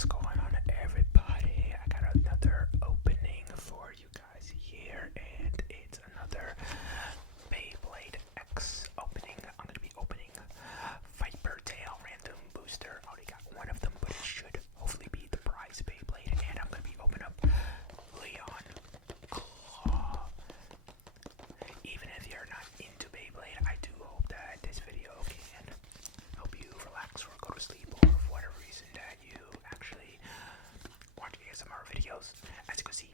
What's going on, everybody? I got another opening for you guys here, and it's another Beyblade X opening. I'm going to be opening Viper Tail Random Booster. I already got one of them, but it should hopefully be the prize Beyblade. And I'm going to be opening up Leon Claw. Even if you're not into Beyblade, I do hope that this video can help you relax or go to sleep, or for whatever reason that you actually watch ASMR videos. As you can see,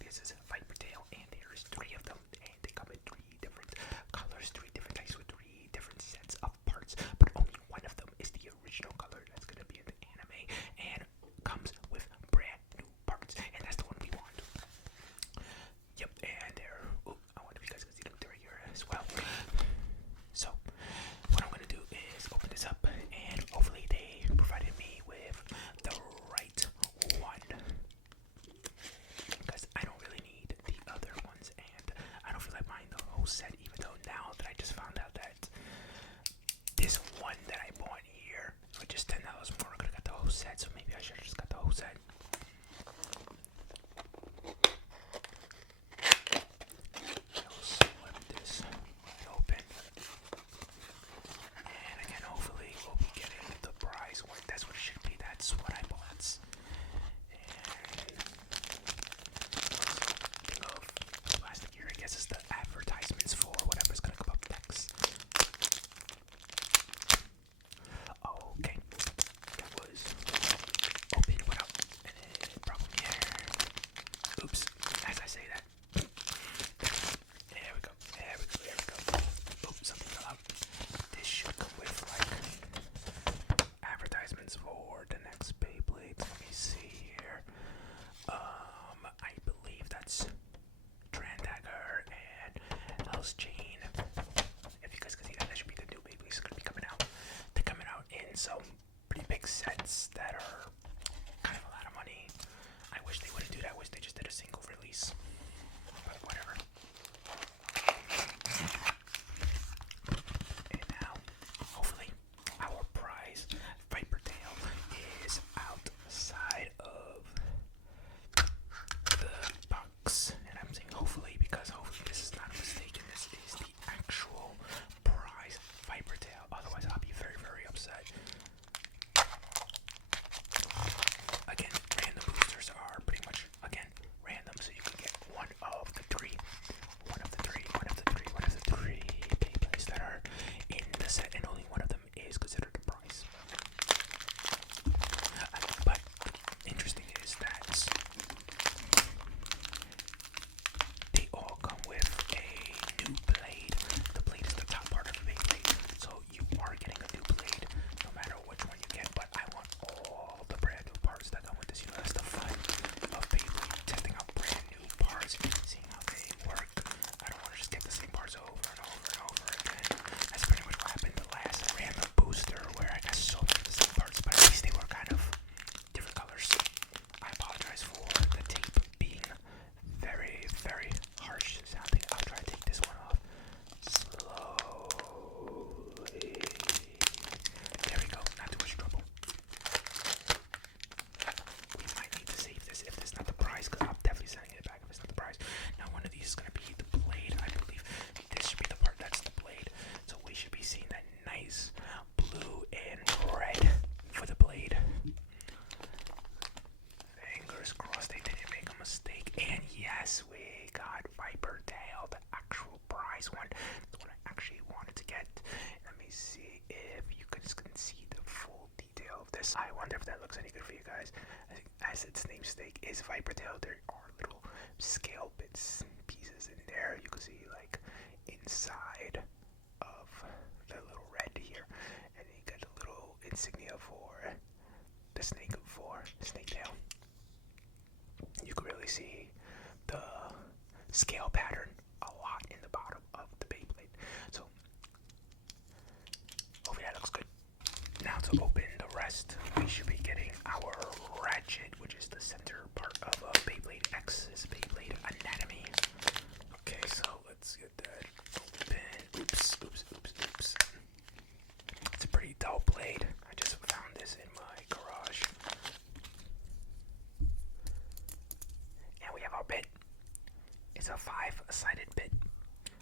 this is a Viper Tail, and there's 3 of them, and they come in 3 different colors, 3 different types with 3 different sets of parts, but only one of them is the original color that's going to be in the anime, and comes with brand new parts, and that's the one we want. Yep, and there. Oh, I wonder if you guys can see them through here as well. So, what I'm going to do is open this up, and hopefully they provided me with the right one, because I don't really need the other ones, and I don't feel like buying the whole set, even though now that I just found out that this one that I bought here for just $10 more, I could have got the whole set, so maybe I should have just got the whole set. I'll slip this wide open, and again, hopefully we'll be getting the prize one. That's what it should be. That's what I bought. And think of plastic here. I guess it's the advertisements for whatever's gonna come up next. Okay, that was open without any problem here. Oops, as I say that. There we go. There we go. There we go. Oops, something fell out. This should come with like advertisements for the next Beyblade. Let me see here. I believe that's Trandagger and Hell's Chain. If you guys can see that, that should be the new Beyblades gonna be coming out. They're coming out in some pretty big sets that are kind of a lot of money. I wish they wouldn't do that. I wish they just did a single release. But whatever. And now, hopefully, our prize Viper Tail is outside of the box. And I'm saying hopefully because hopefully this is not a mistake and this is the actual prize Viper Tail. Otherwise, I'll be very, very upset. Again, random boosters are pretty much, again, random, so you can get one of the three Beyblades that are in the set, and only one of them is considered a prize. But interesting is that they all come with a new blade. The blade is the top part of the Beyblade, so you are getting a new blade no matter which one you get. But I want all the brand new parts that come with this. You know, that's the fun of Beyblade, testing out brand new parts, seeing how they work. I don't want to just get the same parts over and over and over again. That's pretty much what happened the last random booster, where I got so many of the same parts, but at least they were kind of different colors. I apologize for the tape being very, very harsh sounding. I'll try to take this one off slowly. There we go, not too much trouble. We might need to save this if this is not the prize, because I'm definitely sending it back if it's not the prize. Now, one of these is going to be the blade, I believe. This should be the part that's the blade. So we should be seeing that nice blue and red for the blade. Fingers crossed they didn't make a mistake. And yes, we got Viper Tail, the actual prize one. The one I actually wanted to get. Let me see if you guys can see the full detail of this. I wonder if that looks any good for you guys. As its namesake is Viper Tail, there are little scale bits, pieces in there. You can see like inside of the little red here, and you got a little insignia for the snake tail. You can really see the scale pattern a lot in the bottom of the Beyblade. So hopefully that looks good. Now to open the rest, we should be getting our ratchet, which is the center part of Beyblade X's Beyblade anatomy. Okay, so let's get that open. Oops. It's a pretty dull blade. I just found this in my garage. 5-sided bit.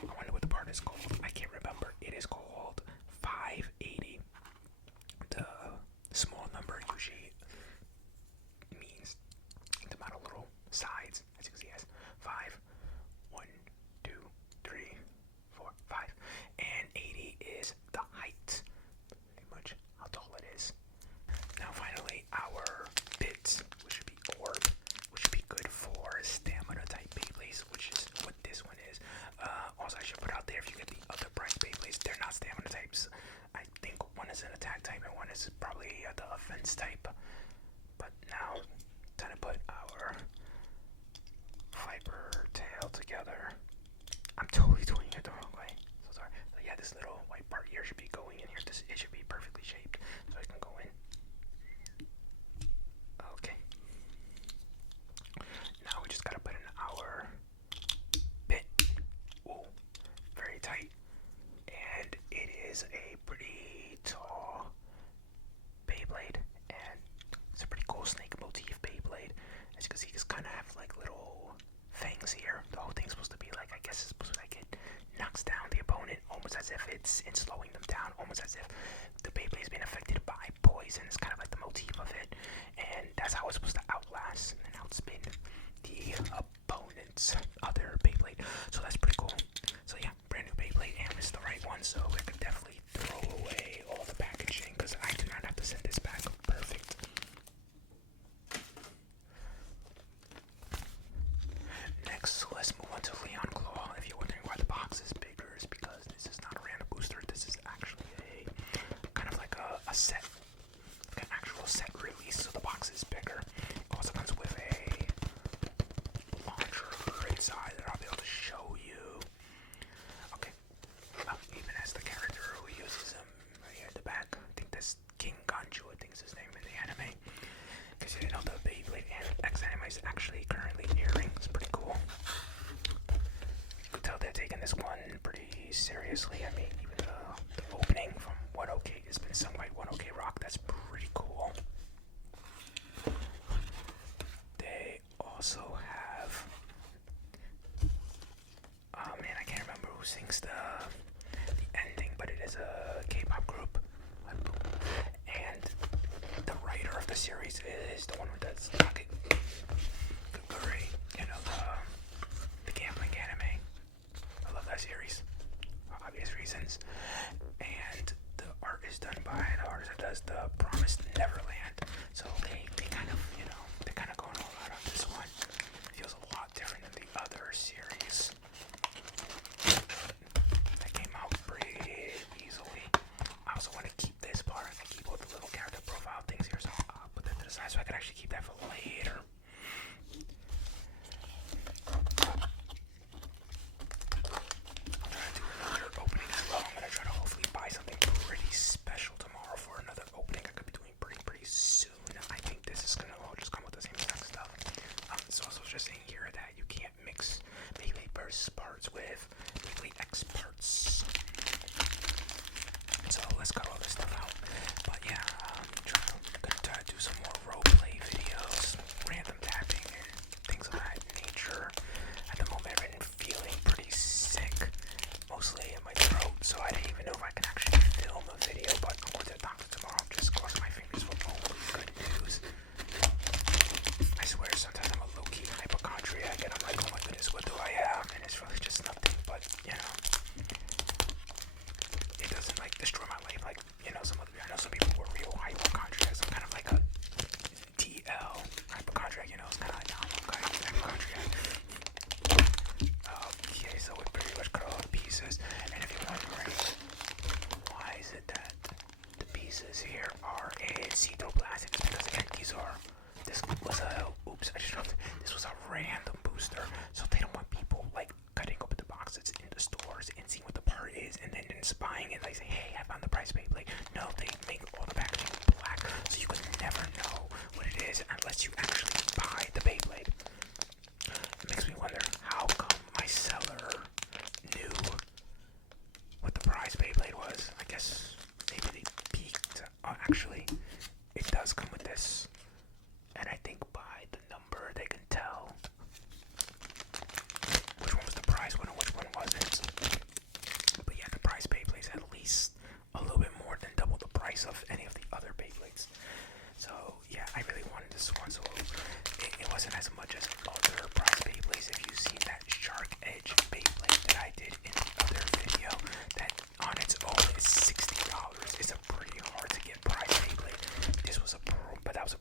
I wonder what the part is called. I can't remember. It is called 580. The small number usually means the amount of little sides. As you can see, it has 5, 1, 2, 3, 4, 5, and 80 is the height. Pretty much how tall it is. Now finally, our bits, which should be orb, which should be good for stamina type Beyblades, which is what this one is. Also, I should put out there, if you get the other price Beyblades, they're not stamina types. I think one is an attack type and one is probably the offense type. But now, time to put our Viper tail together. I'm totally doing it the wrong way. So sorry. So yeah, this little white part here should be going in here. It should be perfectly shaped, so it can go in. Okay. Now we just gotta put in our bit. Ooh, very tight. And it is a pretty tall Beyblade, and it's a pretty cool snake motif Beyblade. As you can see, just kind of have like little fangs here. The whole thing's supposed to be like, I guess it's supposed to be like it knocks down the opponent, almost as if it's slowing them down, almost as if the Beyblade's been affected by poison. It's kind of like the motif of it, and that's how it's supposed to outlast and outspin the opponent's other Beyblade. So that's pretty cool. So yeah, brand new Beyblade, and it's the right one, so I could definitely throw away all the packaging because I do not have to send this back. Perfect. Next, let's move on to Leon Claw. If you're wondering why the box is bigger, it's because this is not a random booster. This is actually a kind of like a set, like an actual set release. So the box is bigger. It also comes with a launcher inside that I'll be able to show you. Okay, even as the character who uses them right here at the back. I think that's King Ganju, I think is his name in the anime. Because you didn't know the Beyblade X anime is actually currently airing. It's pretty cool. You could tell they're taking this one pretty seriously. I mean, even the opening from 1OK has been sung by 1OK Rock. That's pretty cool. They also have, oh man, I can't remember who sings the ending, but it is a K-pop group. And the writer of the series is the one who does Rocket Guri, you know, the gambling anime. I love that series for obvious reasons. And the art is done by the artist that does the Promised Neverland. So they kind of, you know, they're kind of going all out on this one. It feels a lot different than the other series. That came out pretty easily. I also want to keep this part. I keep all the little character profile things here, so I'll put that to the side so I can actually keep that for later. I'm trying to do another opening as well. I'm going to try to hopefully buy something pretty special tomorrow for another opening I could be doing pretty soon. I think this is going to all just come with the same exact stuff. It's also just saying here that you can't mix Beyblade Burst parts with Beyblade X parts. So let's cut all this stuff out. But yeah, I'm gonna try to do some more roleplay videos, random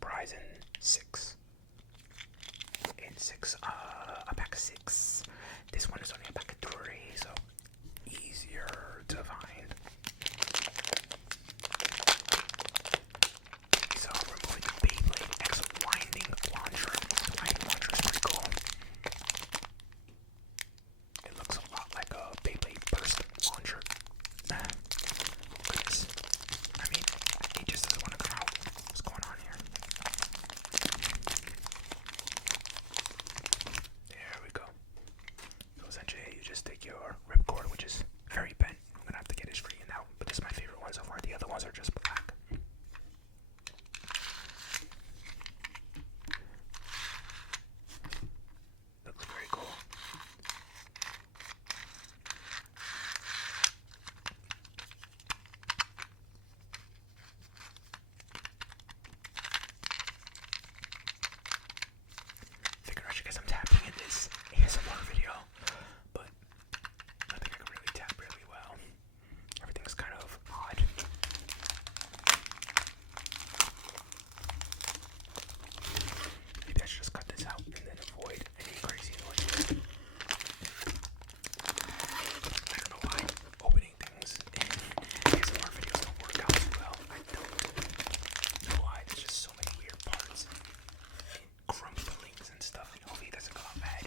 prize in six. A pack of six. This one is only a pack of three, so easier to find. So we're moving the Beyblade X winding launcher. The winding launcher is pretty cool. It looks a lot like a Beyblade burst launcher. Goodness. I mean, he just doesn't want to come out. What's going on here? There we go. So essentially, you just take your ripcord, which is very bent. I'm gonna have to get it straightened out, but this is my favorite one so far. The other ones are just black. Looks very cool. Figured I should get some tapping in this ASMR video, but I think I can really tap really well. Everything's kind of odd. Maybe I should just cut this out and then avoid any crazy noises. I don't know why opening things in ASMR videos don't work out too well. I don't know why. There's just so many weird parts and crumplings and stuff. And hopefully it doesn't go out bad.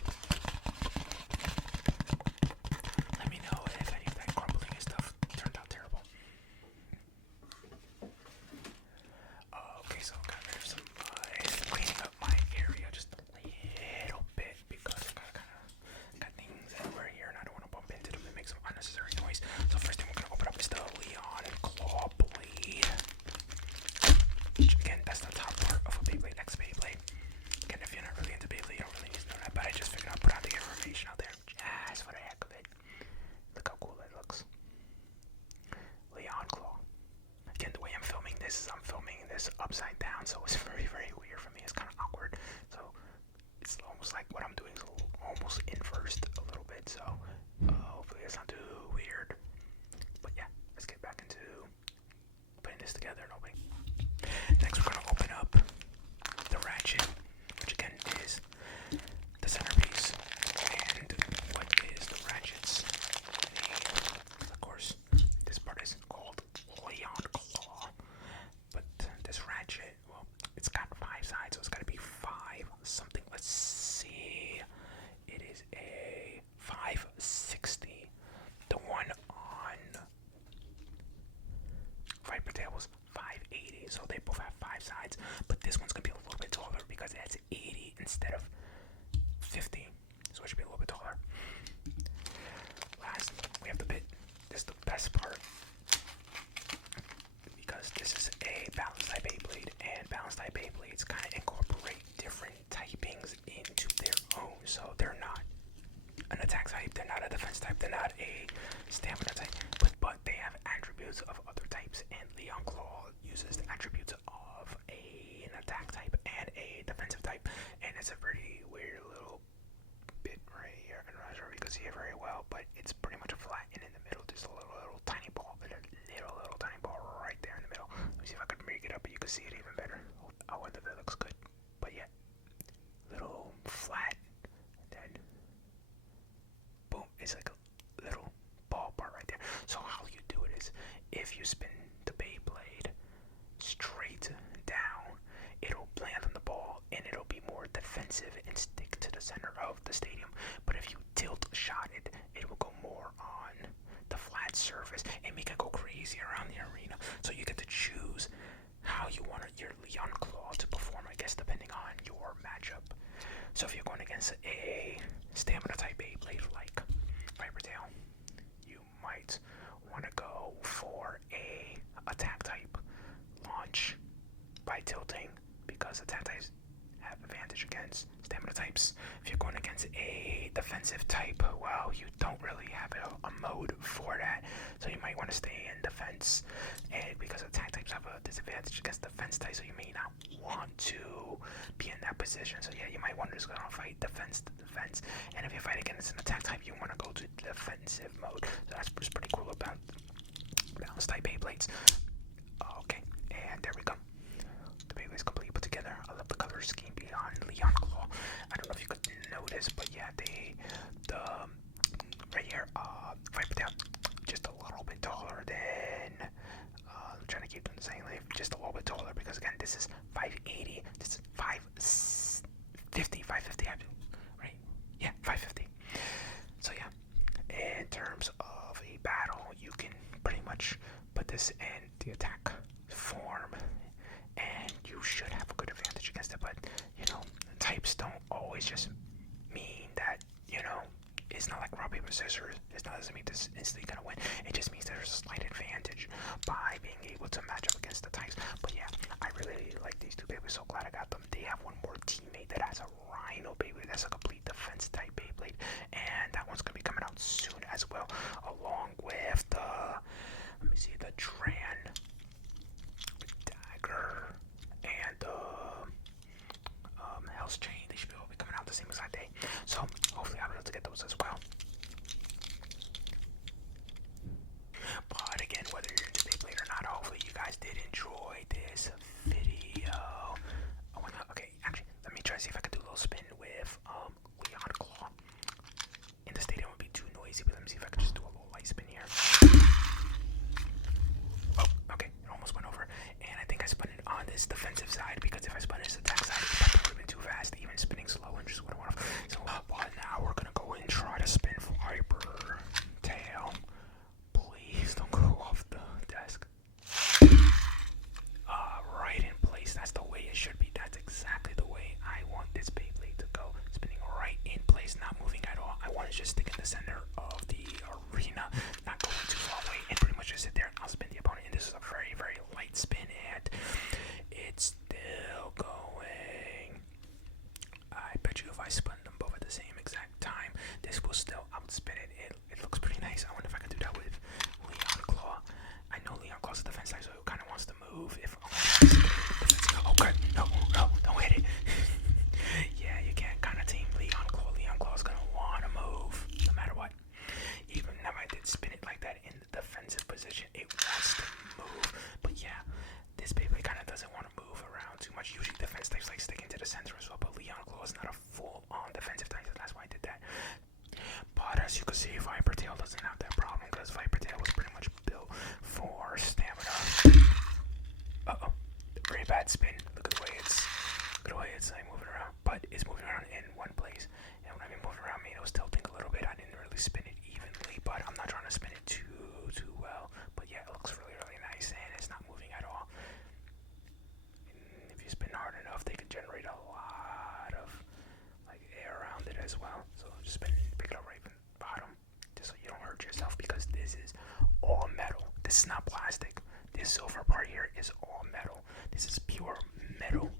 Let me know if any of that crumbling and stuff turned out terrible. Okay, so got rid of some cleaning up my area just a little bit because I got things everywhere here and I don't want to bump into them and make some unnecessary noise. So first thing we're gonna open up is the Leon Claw Blade. Again, that's the top part of a Beyblade X Beyblade. Again, if you're not really into Beyblade, you don't really need to know that, but I just figured I'd put out the information out there just for the heck of it. Look how cool it looks. Leon Claw. Again, the way I'm filming this is I'm filming this upside down, so it's very, very weird for me. It's kind of awkward. So it's almost like what I'm doing is almost inversed a little bit. So hopefully it's not too weird. But yeah, let's get back into putting this together and opening. Next, we're going to open up the ratchet, which again is the centerpiece. And what is the ratchet's name? Of course, this part is called Leon Claw. But this ratchet, well, it's got 5 sides, so it's got to be 5 something. Let's see. It is a 560. The one on Viper Tail was 580, so they both have 5 sides. But this one's gonna be a little bit taller because it has 80 instead of 50, so it should be a little bit taller. Last, we have the bit. This is the best part because this is a balanced type Beyblade, and balanced type Beyblades kind of incorporate different typings into their own. So they're not an attack type, they're not a defense type, they're not a stamina type, but they have attributes of other types, and Leon Claw uses the attributes of an attack type and a defensive type, and it's a pretty weird little bit right here. I'm not sure if you can see it very well, but it's pretty much a flat, and in the middle there's a little tiny ball, little tiny ball right there in the middle. Let me see if I can make it up but you can see it even better. I wonder if that looks good, but yeah, little flat, and then boom, it's like a little ball part right there. So how you do it is, if you spin the Beyblade straight down, it'll land on the ball and it'll be more defensive and stick to the center of the stadium. But if you tilt shot it, it will go more on the flat surface and make it go crazy around the arena. So you get to choose how you want your Leon Claw to perform, I guess, depending on your matchup. So if you're going against a stamina type Beyblade like Viper Tail, you might want to go for a attack type launch by tilting, because attack types have advantage against stamina types. If you're going against a defensive type, well, you don't really have a mode for that, so you might want to stay in defense, and because attack types have a disadvantage against defense types, so you may not want to be in that position. So yeah, you might want to just go and fight defense to defense, and if you fight against an attack type, you want to go to defensive mode. So that's pretty cool about balanced type Beyblades. Okay, and there we go. The Beyblade's completely put together. notice, but yeah, the right here, Viper Tail, just a little bit taller than, I'm trying to keep them the same length, just a little bit taller, because again, this is 580, this is 550, right? Yeah, 550. So yeah, in terms of a battle, you can pretty much put this in the attack form, and you should have a good advantage against it. But you know, types don't always just mean that, you know, it's not like rock paper scissors. It doesn't mean this instantly gonna win. It just means there's a slight advantage by being able to match up against the types. But yeah, I really like these two Beyblades. So glad I got them. They have one more teammate that has a Rhino Beyblade. That's a complete defense type Beyblade, and that one's gonna be coming out soon as well, along with the, let me see, the Tran Dagger and the Hell's Chain. They should be all be coming out the same exact day. So hopefully I'll be able to get those as well. But again, whether you're into Beyblade or not, hopefully you guys did enjoy this video. Oh my god, okay, actually, let me try to see if I can do a little spin with Leon Claw. In the stadium would be too noisy, but let me see if I can just do a little light spin here. Oh, okay, it almost went over. And I think I spun it on this defensive side, because if I spun this attack side, it probably would have been too fast. Even spinning slow and just would have went off. So, but now we're gonna go and try to spin Viper Tail. Please don't go off the desk. Right in place. That's the way it should be. That's exactly the way I want this Beyblade to go. Spinning right in place, not moving at all. I want to just stick in the center of the arena, not going too far away, and pretty much just sit there and I'll spin the opponent. And this is a very, very light spin, and it's still going. I bet you if I spun them both at the same exact time, this will still outspin it. It looks pretty nice. I wonder if I can do that with Leon Claw. I know Leon Claw's a defense type, so it kind of wants to move. If oh god, no, don't hit it. Yeah, you can't kind of team Leon Claw. Leon Claw's gonna want to move no matter what. Even if I did spin it like that in the defensive position, it wants to move. But yeah, this Beyblade kind of doesn't want to move around too much. Usually defense types like sticking to the center as well, but Leon Claw is not a full-on defensive type, so that's why I did that. But as you can see, Viper Tail doesn't have that problem, because Viper Tail was pretty much built for stamina. Uh-oh, very bad spin. Look at the way it's like moving around, but it's moving around in one place. And when I mean moving around, it was tilting a little bit. I didn't really spin it evenly, but I'm not trying to spin it too well. But yeah, it looks really, really nice, and it's not moving at all. And if you spin hard enough, they can generate a lot of like air around it as well. So just spin it, pick it up right from the bottom, just so you don't hurt yourself, because this is all metal. This is not plastic. This silver part here is all metal. This is pure metal.